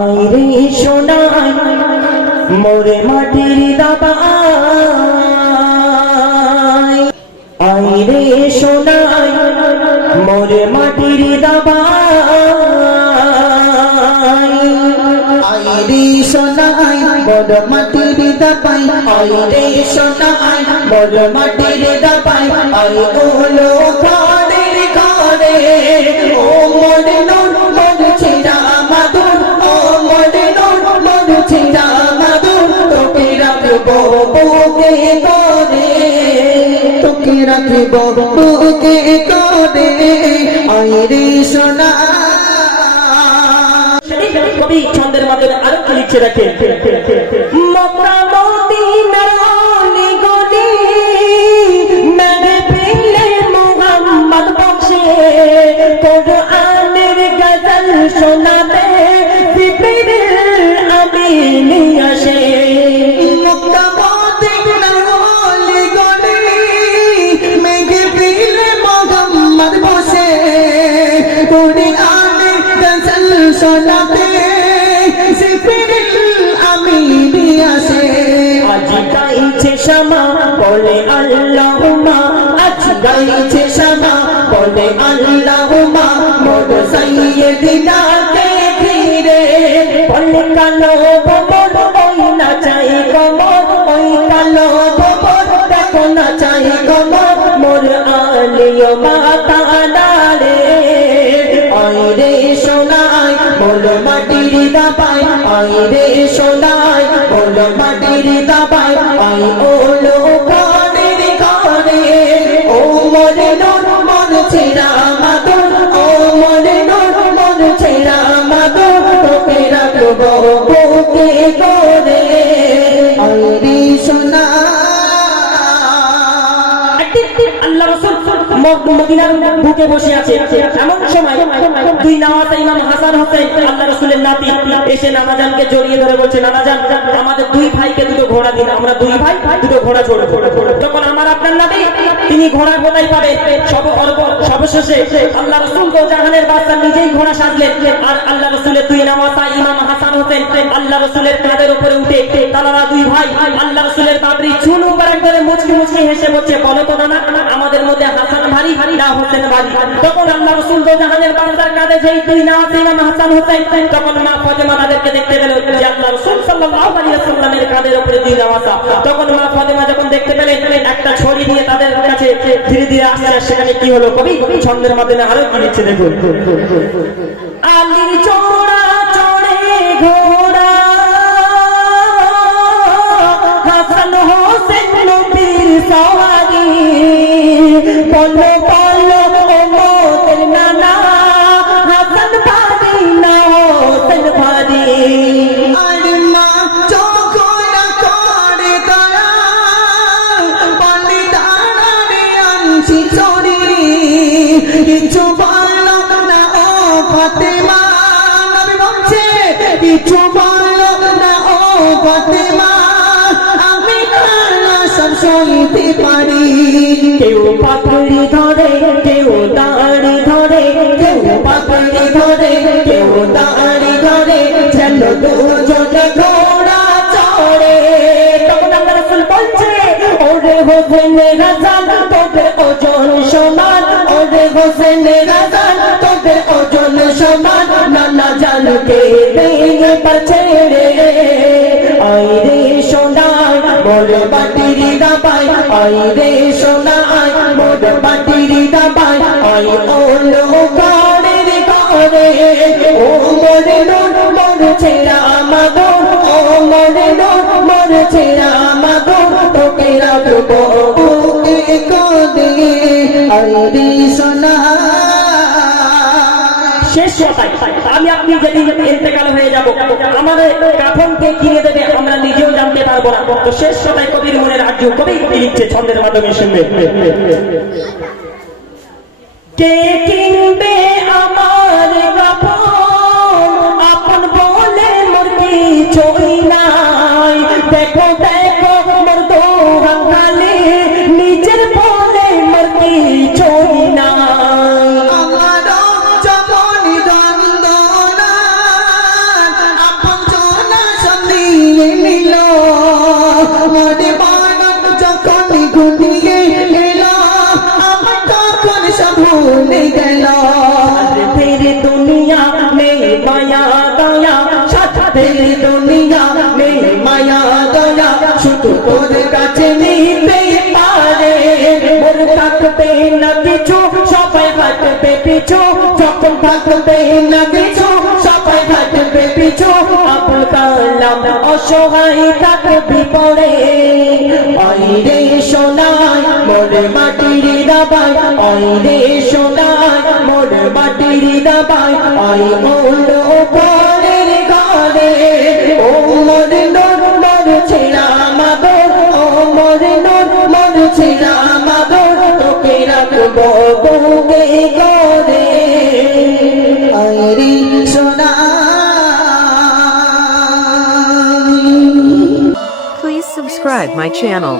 আইরে সোনাই মোরে মাটির দাবাই, আইরে সোনাই মোরে মাটির দাবাই, আইরে সোনাই মোর মাটির দাবাই, আইরে সোনাই মোর মাটির দাবাই, আই ওলো ঘরের ঘরে ও মোর নূর মোর ছিড়া মাদুর, ও মোর নূর মোর ছিড়া মাদুর, তোকে রাখবো বুকে করে, তোকে রাখবো বুকে করে, আইরে সোনা। কবি ছন্দের মাধ্যমে আরো কি লিখছে রাখে, মক্কা মদিনার অলি গলি মেরে পেলে মোহাম্মদ বংশে কোরআনের গজল শোনাতে জিবরিল আমিন আসে, মক্কা মদিনার অলি গলি মেরে পেলে মোহাম্মদ বংশে কোরআনের গজল শোনাতে জিবরিল আমিন আসে, আজ গাইছে শামা বলে আল্লাহুম্মা, আজ গাইছে শামা বলে আল্লাহুম্মা, মোর সাইয়্যিদিনা কে ঘিরে বলে কালো ববর ওই নাচাই কমর, ওই কালো ববর দেখো নাচাই কমর, মোর আলিয় মাতা নারে, আইরে সোনাই মোর মাটির দাবাই, আইরে সোনাই মোর মাটির দাবাই, আই ওলো ঘরের ঘরে ও মোর নূর মোর ছিড়া মাদুর, ও মোর নূর মোর ছিড়া মাদুর, তোকে রাখবো বুকে করে, আইরে সোনা। আল্লাহ রাসূল মদিনার বুকে বসে আছে, এমন সময় দুই নামাজে ইমাম হাসান হোসেন আল্লাহ রাসূলের নাতি এসে নানাজানকে জড়িয়ে ধরে বলছে, নানাজান আমাদের দুই ভাইকে দুটো ঘোড়া দিন, আমরা দুই ভাই দুটো ঘোড়া জোড়ে। তখন আমার আপনার নাতি তিনি ঘোড়া কোথায় পাবে, সবশেষে আল্লাহ রাসূল তো জাহানের বাদশা নিজেই ঘোড়া সাজলেন, আর আল্লাহ রাসূলের দুই নামাজা ইমাম হাসান হোসেন আল্লাহ রাসূলের কাঁধের উপরে উঠে তারা দুই ভাই আল্লাহ রাসূলের বাবরি চুল মুবারক ধরে মুচকি মুচকি হেসে বলছে, বলো তো নানা আমাদের মধ্যে হাসান ভারী না হোসেন ভারী। তখন আল্লাহ রাসূল তো জাহানের বাদশার কাঁধে যেই দুই নামাজা ইমাম হাসান হোসেন, তখন মা ফাতেমা তাদেরকে দেখতে পেল যে আল্লাহ রাসূল সাল্লাল্লাহু আলাইহি ওয়াসাল্লামের কাঁধের উপরে দুই নামাজা। তখন মা ফাতেমা যখন দেখতে পেলেন একটা ছড়ি দিয়ে তাদের কাছে ধীরে ধীরে আসছে, সেখানে কি হলো কবি ছন্দের মাধ্যমে আরো কি লিখছে দেখুন, আলীর চোরা চড়ে ঘোড়া হাসান হোসেন নবীর সওয়ারি, বলো বলো ও মোদের নানা হাসান ভারী না হোসেন ভারী, আর মা চোখরা করে তারা বলে দাঁড়ারে আনছি চড়ি, কিছু বলো না ও ফাতেমা, নবী বলছে কিছু বলো না ও ফাতেমা, আমি না সব সইতে পারি, কেউ পাপড়ি ধরে কেউ দাড়ি ধরে, কেউ পাপড়ি ধরে কেউ দাড়ি ধরে, চলো দুজনে ঘোড়া চড়ে। তখন আল্লাহ রাসূল বলছে, ওরে হোসেন হাসান তোদের ওজন সমান, ওরে হোসেন হাসান তোদের ওজন সমান, নানা জানকে ভেঙে ছেড়ে, আইরে সোনাই মোর মাটির দাবাই, আইরে সোনাই মোর মাটির দাবাই, আই ওলো ঘরের ঘরে ও মোর নূর মোর ছিড়া মাদুর, ও মোর নূর মোর ছিড়া মাদুর, তোকে রাখবো বুকে করে, আইরে সোনা। শেষ কথায় আমি আপনি যেদিন ইন্তেকাল হয়ে যাব আমাদের কাফনকে কিনে দেবে আমরা নিজেও জানতে পারবো না। তো শেষ কথায় কবির মনের আর্য কবি লিখছে ছন্দের মাধ্যমে শুনবে, কে কিনবে আমার কাফন আপন বলে মোর কিছুই নাই, দেখো দেখো মোর দোহান খালি নিজের বলে মোর কিছুই নাই, আমার যেমন দ্বন্দ্ব যখন ঘুমিয়ে এলো আমার তখন সব ভুলে গেল तेरे दुनिया में माया दया तेरी दुनिया में माया दया শুধু তোর কাছে নিতে পারে मोर থাকবে না কিছু সবাই থাকবে পিছু যখন থাকবে না কিছু সবাই থাকবে পিছু আবুল কালাম অসহায় থাকবি পড়ে আইরে সোনায় মোর মাটির দাবাই আইরে সোনায় মোর মাটির দাবাই আই মোর পরের ঘরে ও মোর নূর মোর ছিলাম আদর ও মোর নূর মোর ছিলাম আদর তোকে রাখবো বুকে করে আইরে সোনায় Please subscribe my channel.